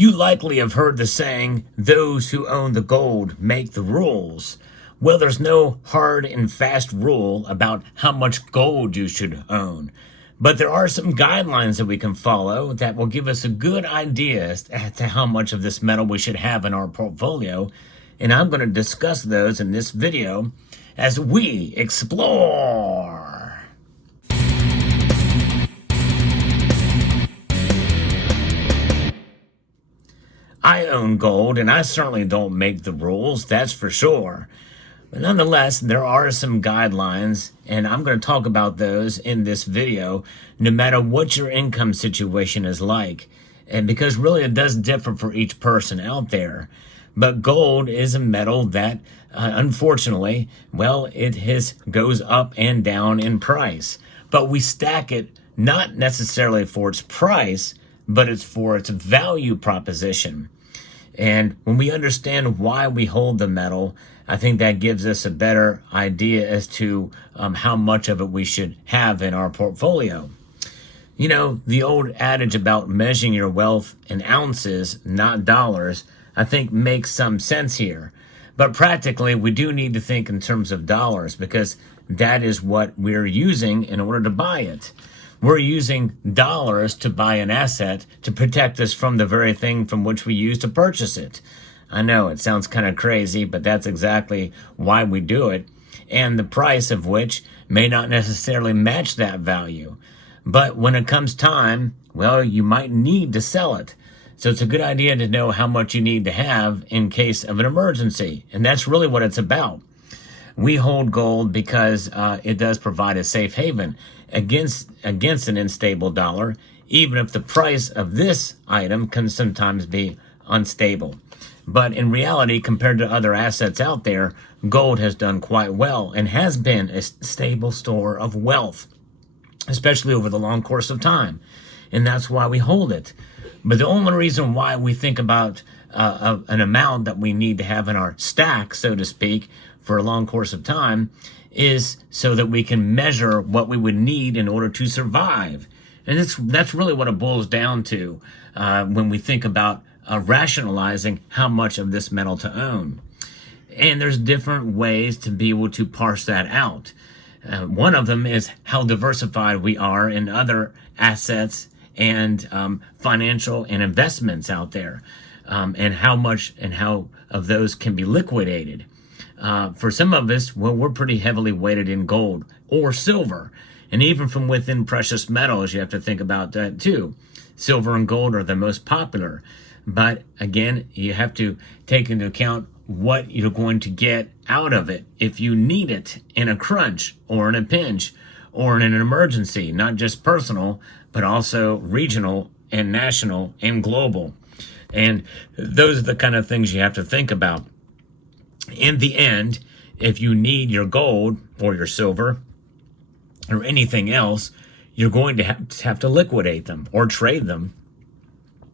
You likely have heard the saying, those who own the gold make the rules. Well, there's no hard and fast rule about how much gold you should own. But there are some guidelines that we can follow that will give us a good idea as to how much of this metal we should have in our portfolio. And I'm going to discuss those in this video as we explore. I own gold, and I certainly don't make the rules, that's for sure. But nonetheless, there are some guidelines, and I'm going to talk about those in this video, no matter what your income situation is like. And because really it does differ for each person out there. But gold is a metal that, unfortunately, well, goes up and down in price. But we stack it not necessarily for its price, but it's for its value proposition. And when we understand why we hold the metal, I think that gives us a better idea as to how much of it we should have in our portfolio. You know, the old adage about measuring your wealth in ounces, not dollars, I think makes some sense here. But practically, we do need to think in terms of dollars because that is what we're using in order to buy it. We're using dollars to buy an asset to protect us from the very thing from which we use to purchase it. I know it sounds kind of crazy, but that's exactly why we do it, and the price of which may not necessarily match that value. But when it comes time, well, you might need to sell it. So it's a good idea to know how much you need to have in case of an emergency, and that's really what it's about. We hold gold because it does provide a safe haven against an unstable dollar, even if the price of this item can sometimes be unstable. But in reality, compared to other assets out there, gold has done quite well and has been a stable store of wealth, especially over the long course of time. And that's why we hold it. But the only reason why we think about an amount that we need to have in our stack, so to speak, for a long course of time is so that we can measure what we would need in order to survive. And that's really what it boils down to when we think about rationalizing how much of this metal to own. And there's different ways to be able to parse that out. One of them is how diversified we are in other assets and financial and investments out there, and how much and how of those can be liquidated. For some of us, well, we're pretty heavily weighted in gold or silver. And even from within precious metals, you have to think about that too. Silver and gold are the most popular. But again, you have to take into account what you're going to get out of it if you need it in a crunch or in a pinch or in an emergency, not just personal, but also regional and national and global. And those are the kind of things you have to think about. In the end, if you need your gold or your silver or anything else, you're going to have to liquidate them or trade them.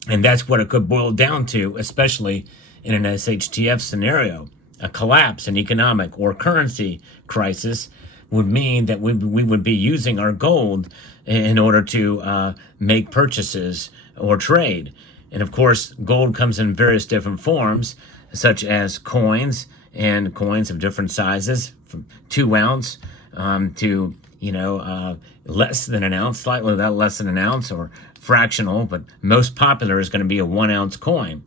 And that's what it could boil down to, especially in an SHTF scenario. A collapse in economic or currency crisis would mean that we would be using our gold in order to make purchases or trade. And of course, gold comes in various different forms, such as coins, and coins of different sizes, from 2 ounce to, less than an ounce, slightly less than an ounce, or fractional, but most popular is going to be a 1 ounce coin.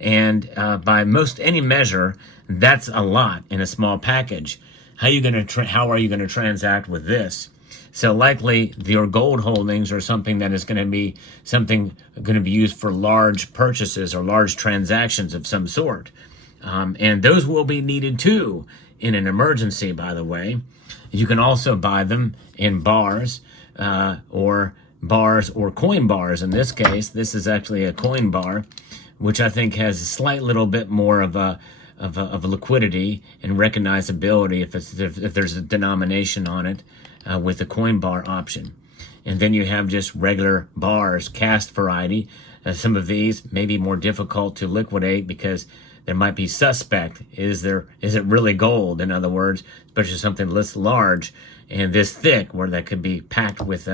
And by most any measure, that's a lot in a small package. How are you going to transact with this? So likely your gold holdings are something that is going to be used for large purchases or large transactions of some sort. And those will be needed too in an emergency, by the way. You can also buy them in bars or coin bars. In this case, this is actually a coin bar, which I think has a slight little bit more of a liquidity and recognizability if there's a denomination on it with the coin bar option. And then you have just regular bars, cast variety. Some of these may be more difficult to liquidate because there might be suspect. Is it really gold? In other words, especially something this large and this thick, where that could be packed with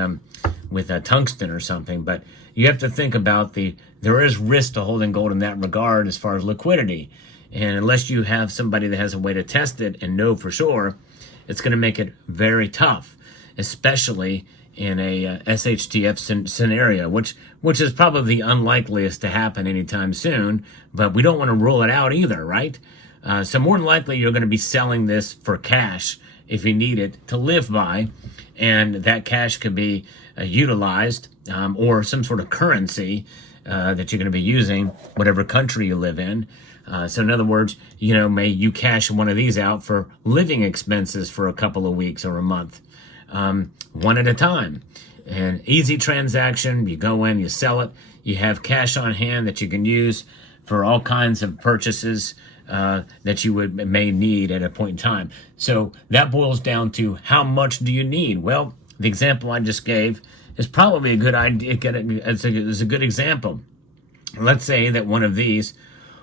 tungsten or something. But you have to think about there is risk to holding gold in that regard as far as liquidity. And unless you have somebody that has a way to test it and know for sure, it's going to make it very tough, especially in a SHTF scenario, which is probably the unlikeliest to happen anytime soon, but we don't want to rule it out either, right? So more than likely, you're going to be selling this for cash if you need it to live by, and that cash could be utilized or some sort of currency that you're going to be using, whatever country you live in. So in other words, may you cash one of these out for living expenses for a couple of weeks or a month, one at a time. An easy transaction, you go in, you sell it, you have cash on hand that you can use for all kinds of purchases that you may need at a point in time. So that boils down to how much do you need? Well, the example I just gave is probably a good idea. It's a good example. Let's say that one of these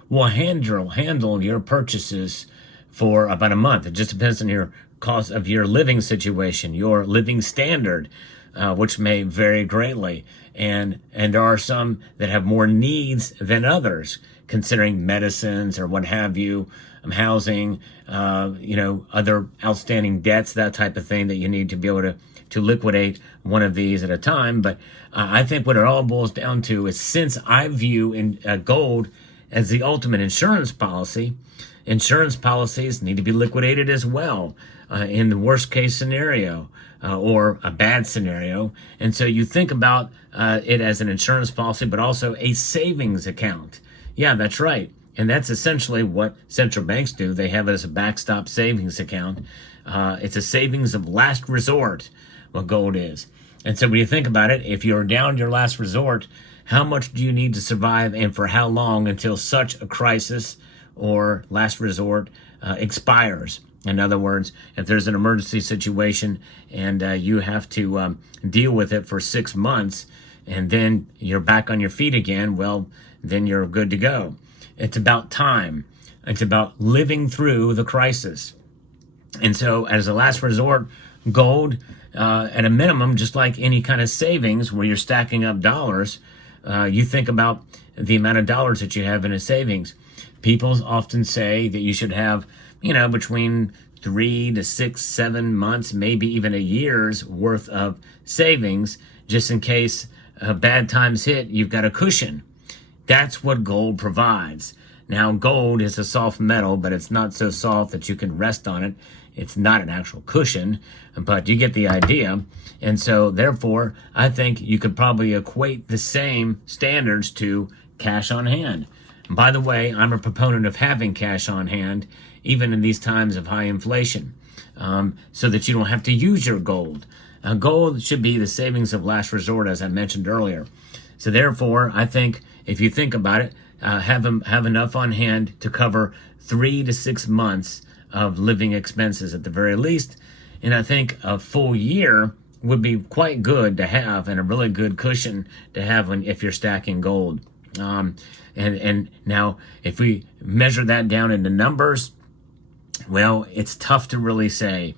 will handle your purchases for about a month. It just depends on your cost of your living situation, your living standard, which may vary greatly. And there are some that have more needs than others, considering medicines or what have you, housing, other outstanding debts, that type of thing that you need to be able to liquidate one of these at a time. But I think what it all boils down to is, since I view gold as the ultimate insurance policy, insurance policies need to be liquidated as well in the worst case scenario or a bad scenario. And so you think about it as an insurance policy, but also a savings account. Yeah, that's right. And that's essentially what central banks do. They have it as a backstop savings account. It's a savings of last resort, what gold is. And so when you think about it, if you're down to your last resort, how much do you need to survive, and for how long until such a crisis or last resort expires? In other words, if there's an emergency situation and you have to deal with it for 6 months and then you're back on your feet again, well, then you're good to go. It's about time. It's about living through the crisis. And so as a last resort, gold, at a minimum, just like any kind of savings where you're stacking up dollars, you think about the amount of dollars that you have in a savings. People often say that you should have, between 3 to 6, 7 months, maybe even a year's worth of savings, just in case bad times hit, you've got a cushion. That's what gold provides. Now, gold is a soft metal, but it's not so soft that you can rest on it. It's not an actual cushion, but you get the idea. And so, therefore, I think you could probably equate the same standards to cash on hand. And by the way, I'm a proponent of having cash on hand, even in these times of high inflation, so that you don't have to use your gold. Gold should be the savings of last resort, as I mentioned earlier. So therefore, I think if you think about it, have enough on hand to cover 3 to 6 months of living expenses at the very least. And I think a full year would be quite good to have, and a really good cushion to have if you're stacking gold. And now, if we measure that down into numbers, well, it's tough to really say.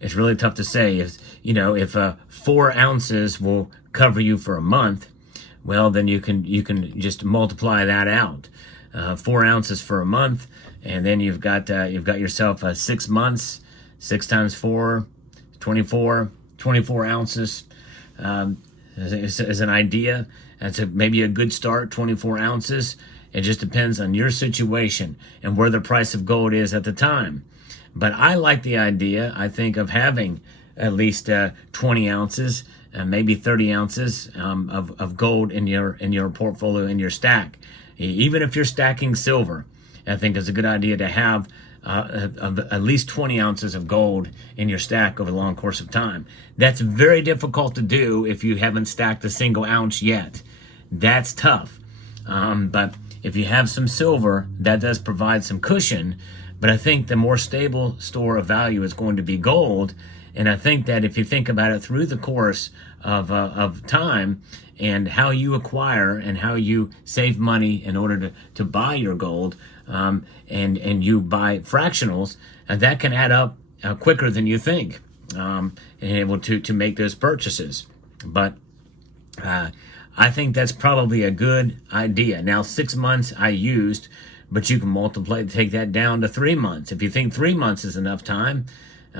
It's really tough to say. If 4 ounces will cover you for a month, well, then you can just multiply that out. 4 ounces for a month, and then you've got yourself 6 months. 6 times 4, 24 ounces is an idea. That's maybe a good start, 24 ounces. It just depends on your situation and where the price of gold is at the time. But I like the idea, I think, of having at least 20 ounces, maybe 30 ounces of gold in your portfolio, in your stack. Even if you're stacking silver, I think it's a good idea to have at least 20 ounces of gold in your stack over the long course of time. That's very difficult to do if you haven't stacked a single ounce yet. That's tough. But if you have some silver, that does provide some cushion. But I think the more stable store of value is going to be gold. And I think that if you think about it through the course of time and how you acquire and how you save money in order to buy your gold, and you buy fractionals, that can add up quicker than you think, and able to make those purchases. But I think that's probably a good idea. Now, 6 months I used, but you can take that down to 3 months. If you think 3 months is enough time,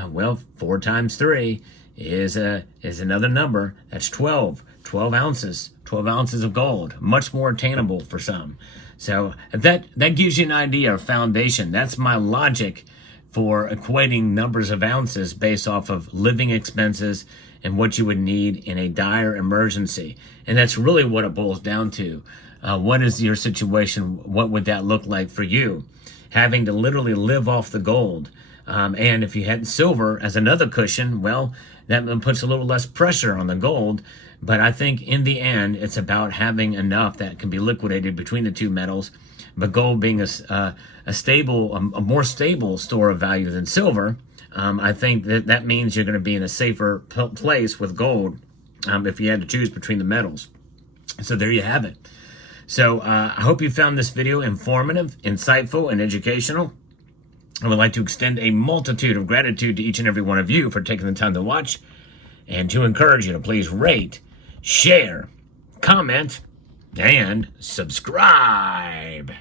well, 4 times 3 is another number. That's 12 ounces. 12 ounces of gold, much more attainable for some. So that gives you an idea of foundation. That's my logic for equating numbers of ounces based off of living expenses and what you would need in a dire emergency. And that's really what it boils down to. What is your situation? What would that look like for you? Having to literally live off the gold. And if you had silver as another cushion, well, that puts a little less pressure on the gold. But I think in the end, it's about having enough that can be liquidated between the two metals. But gold being a more stable store of value than silver, I think that means you're going to be in a safer place with gold if you had to choose between the metals. So there you have it. So I hope you found this video informative, insightful, and educational. I would like to extend a multitude of gratitude to each and every one of you for taking the time to watch, and to encourage you to please rate, share, comment, and subscribe.